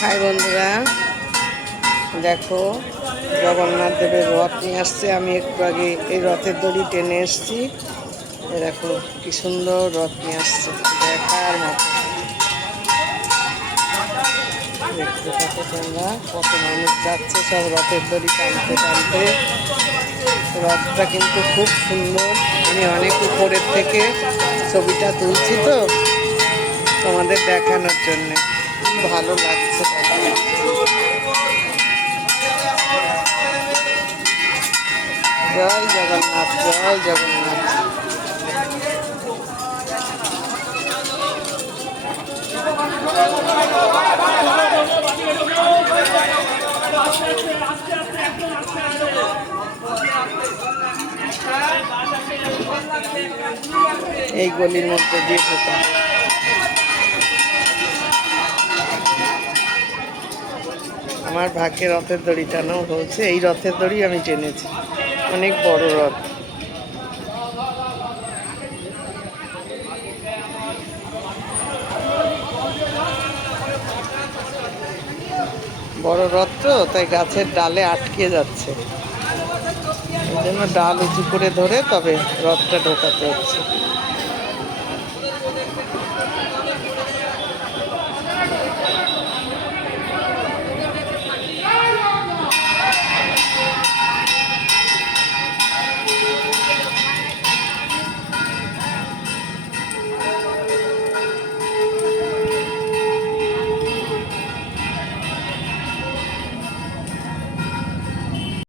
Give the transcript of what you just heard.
High বন্ধুরা, দেখো জগন্নাথ দেবের রথ নিয়ে আসছে। আমি একটু আগে এই রথের দড়ি টেনে এসছি। দেখো কি সুন্দর রথ নিয়ে আসছে, দেখার মতো। দেখতে থাকো তোমরা, কত মানুষ যাচ্ছে সব রথের দড়ি টানতে টানতে। রথটা কিন্তু খুব সুন্দর। আমি অনেক উপরের থেকে ছবিটা তুলছি তো তোমাদের দেখানোর জন্যে। কি ভালো লাগছে। জয় জগন্নাথ জয় জগন্নাথ এই গলির মধ্যে দিয়ে আমার ভাগ্যে রথের দড়ি টানাও হয়েছে। এই রথের দড়ি আমি টেনেছি। অনেক বড় রথ। বড় রথ তো, তাই গাছের ডালে আটকে যাচ্ছে। এই জন্য ডাল উঁচু করে ধরে তবে রথটা ঢোকাতে হচ্ছে।